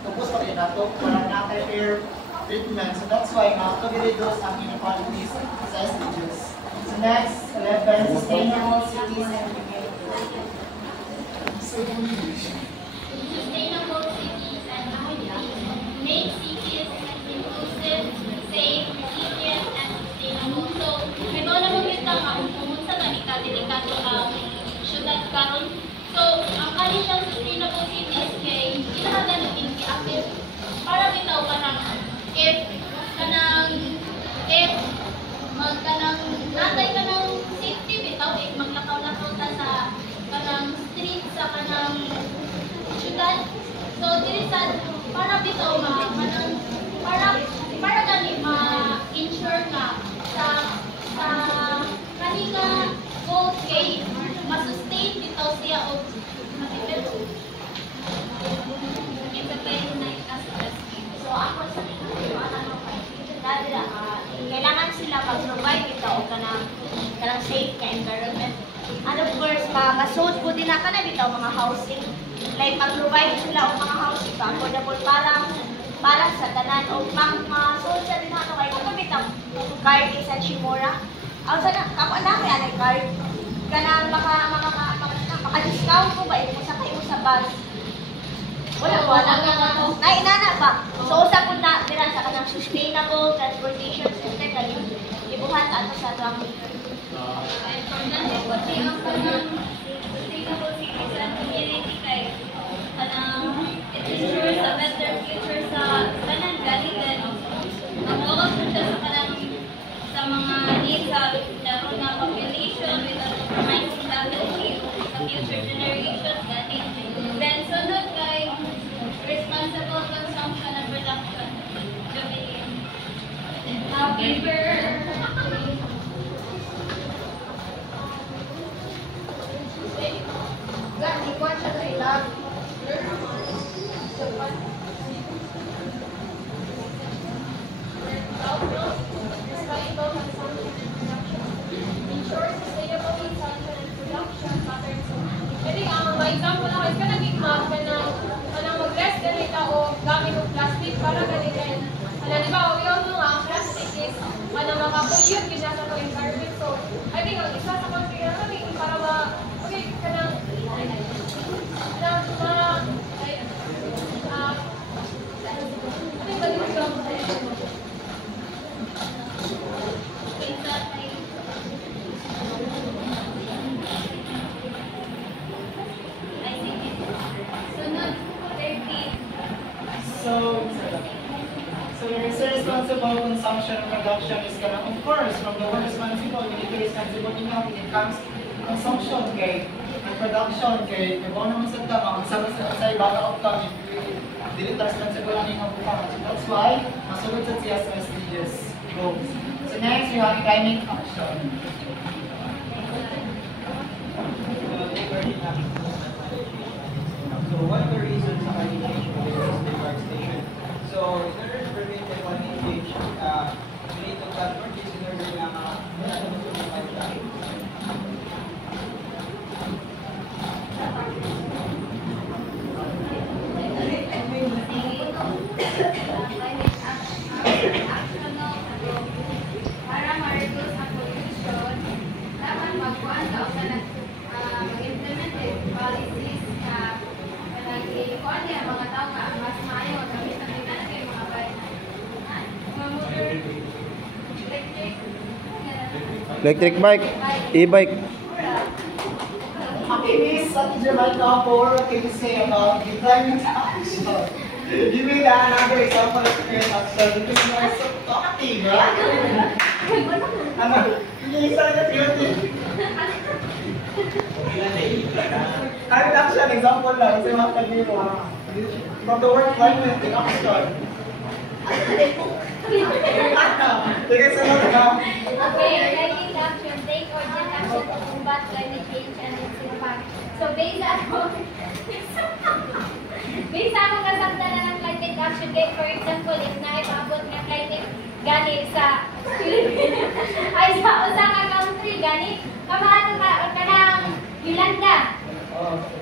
tupos pa rin nato para natin fair treatment. So that's why to reduce ang inequalities sa SDGs. So next, 11, sustainable cities and Sustainable cities and make cities inclusive, safe, resilient, and sustainable. So, may mga namamita nga kung sa ganita, delikado ang syudad karon. So, ang kanilang sustainable cities kay kinahanglan ng active para bitaw kanang if magkanang natay kanang safety bitaw if maglakaw-lakaw ta sa kanang street sa kanang syudad. So dili sa para bitaw kanang para gani ma-ensure nga sa kanina goals kay ma-sustain bitaw siya og ma-develop. So ako sa kailangan sila mag-provide ito o kanang safe ka environment. And of course, masuot po din na bitaw mga housing. Like mag-provide sila o mga housing pa affordable para sa tanan o masuot sa din na kay kung bitaw card sa Chimora. Aw sana ako na kay card kanang maka-discount ko ba ito sa kayo sa bus. Wala na ba? So usa pud na dira sa kanang sustainable transportation system kay ibuhat ato sa atong sustainable cities and community kay kanang it ensures a better future sa tanan galitan. Ang focus sa kanang sa mga needs sa naroon na population with compromising stability sa future generations gani. Then sunod kay responsible consumption and production. However, ensure sustainable consumption and production patterns. Jadi may example na is kanang mag-less ganito o gamit ng plastic para ganito. Di ba, we all know ang plastic is makapollute yun nasa to environment. So, I think ang isa sa consideration namin para okay, kanang So the research responsible consumption and production is gonna, of course, from the word responsible, we need to responsible enough when it comes to consumption, okay? And production, okay? Kaya naman sa tama, ang sabi sa ibaga outcome, if we dili responsible ang inyong buka. So that's why, masulod sa siya sa SDGs goals. So next, we have climate action. So one of the reasons sa climate change is deforestation. So in order to prevent the climate change, we need to plant more trees in order na ma-minimize that. Para ma-reduce ang pollution, dapat magkuhan daw sa mag-implemented policies na nag-ikuhan niya mga tao nga mas maayo gamit-gamit na kayo mga bike. Mga motor, Electric bike, e-bike. Okay, Miss Jamaica, for what can you say about the climate action? Give me another example of climate action because you are so talkative, right? Ano? Hindi isa na creative. Climate action, example lang. Kasi mga kagiro. From the word climate action. Sige, sunod ka. Okay, climate action, take urgent action to combat climate change and its impact. So, based ako kasagdanan ng climate action day, for example, if naipabot nga climate gani sa ay sa usa ka country gani kamato ka kanang Yolanda.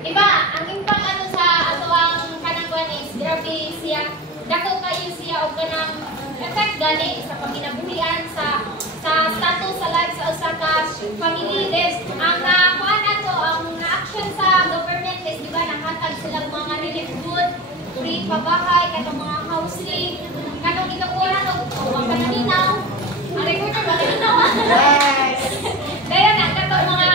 Iba, ang impact ano sa ato ang kanang kuan is grabe siya. Dako kayo siya og kanang effect gani sa panginabuhian sa status sa life sa usa ka family is ang kuan ato ang action sa government is di ba nanghatag sila mga relief good free pabahay katong mga housing katong gitukuha to mga pananinaw ang recorder ba kaninaw Yes! kaya na katong mga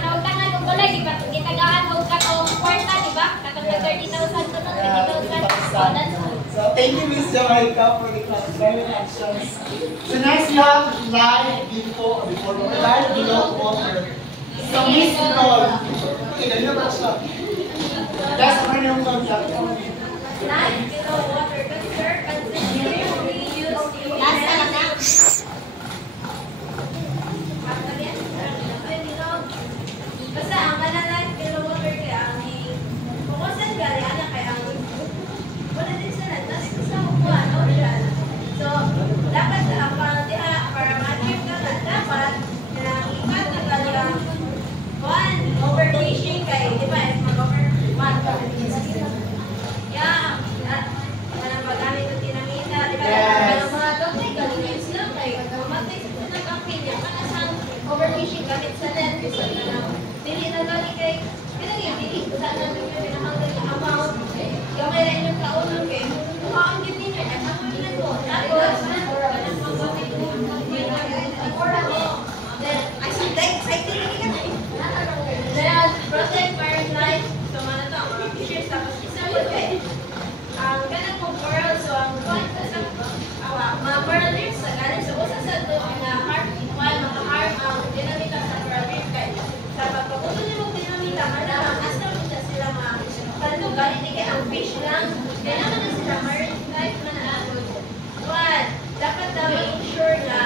nautangan og balay di ba gitagaan og katong kwarta di ba katong 30,000 to 20,000 So thank you, Miss Jamaica, for the climate actions. So next we have live before live below water. So Miss Nicole, okay, dali na ba siya? That's my name concept. life below water, conserve, continually use, last na lang na basta ang life below water kaya ang kukusan gali anak kaya ang wala din sila nasa sa upuan ocean. So dapat para ma-achieve ka na dapat na ikat na gali ang kuhan overfishing kay di ba is mag-overman ka kanang paggamit ng tinamita di ba kanang mga doktor gali ngayon sila kay mamatay sa ng kampilya kanasang overfishing gamit sa net kasi dili na gali kay kanang dili sa natin pinahanggan yung amount gamay rin yung kaunon kay kuhaan yun ninyo ay pangulin ko tapos kanang paggamit mo then I said excited ka na then protect marine life so man ito ang mga fishes tapos isa mo kay ang kanang mo coral so ang kuhaan sa mga coral reefs sa galing sa usa sa ito na harm while maka-harm ang dinamika sa coral reef kay sa pagpaputo niyo mong dinamika malamang hasta mo siya sila mga kanto galing ni kaya ang fish lang kaya naman na sila marine life man na one dapat daw i-ensure na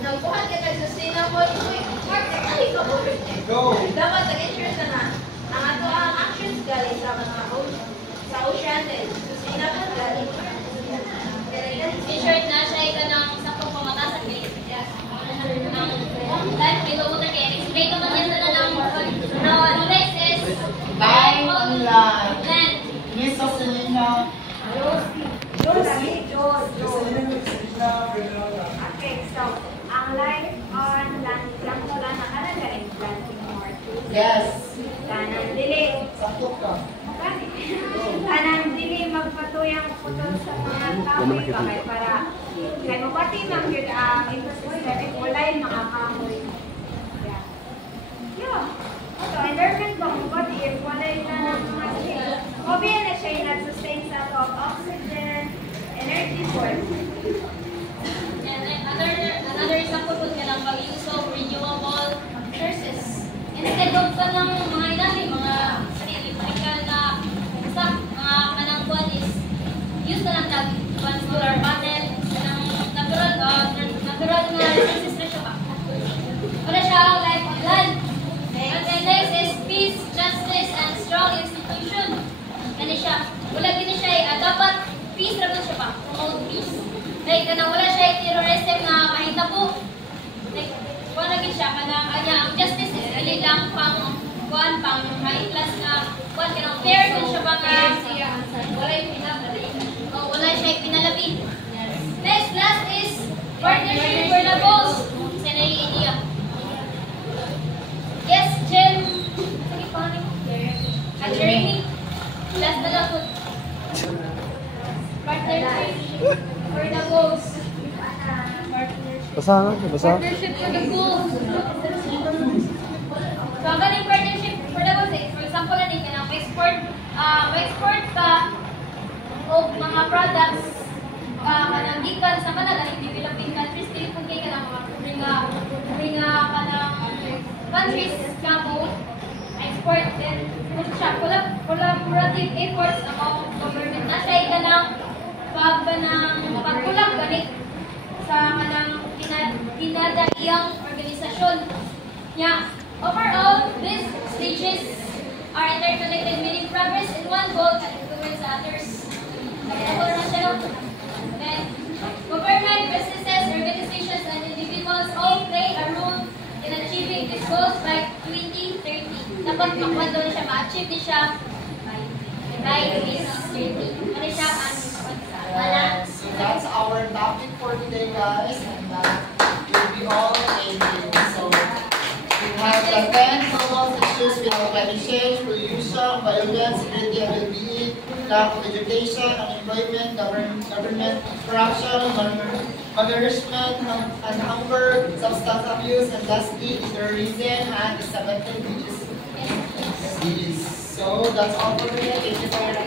nagbuhat ka kay sustainable dapat nag-ensure sa na ang ato ang actions galing sa mga sa ocean din sustainable galing in short na siya ika ng sakong pamata sa base ng life below water kaya explain naman yan na ng next is Live on land. land. Miss Selena. Okay, so ang life on land lang ko lang nakalaga in planting more trees. Yes. Kanang dili. Sakto ka. Kanang dili magpatuyang putol sa mga kahoy kay para kay mabati man gyud ang ecosystem if walay mga kahoy. Yeah. So, environment ba mabati if walay na ng mga trees. Mabiyan na siya yung nag-sustain sa ato of oxygen, energy And then another example po kailang pag-use of renewable sources. Instead of pa ng mga ilalim, mga electrical na sa mga kanang buwan is use na lang tag solar panel ng natural na resources na siya pa. Wala siya like land. And then next is peace, justice, and strong institution. Kani siya. Wala gini siya dapat peace ra siya pa. Promote peace. Like kanang wala siya terrorism na mahitabo. Like wala gid siya kanang ang justice is really lang pang high class na kanang fair kun siya bang wala yung pinalabi. Wala siya pinalabi. Next last is partnership for the goals. Sa India. Yes, Jem. Sige pa ni. Jeremy. Last na lang po. Partnership for the goals. Basa nga, basa. Partnership for the goals. So, ang galing partnership for the goals, for example, na din ka ng export ka o mga products kanang gikan sa mga developing countries, dili kung kay ka ng mga kanang countries ka mo export then kung siya collaborative efforts among government na siya kanang pagkulang ganit sa kanang kinadaiyang organisasyon. Yeah. Overall, these stages are interconnected, meaning progress in one goal can influence others. Then, government, businesses, organizations, and individuals all play a role in achieving these goals by 2030. Dapat makuha doon siya, ma-achieve din siya by 2030. Ano siya ang balance? So that's our topic for today, guys, and that will be all ending. So we have the 10 global issues. We have climate change, pollution, violence, security and well-being, lack of education, unemployment, government corruption, malnourishment, and hunger, substance abuse, and lastly, terrorism, and the 17 which is SDGs. So that's all for today. Thank you for your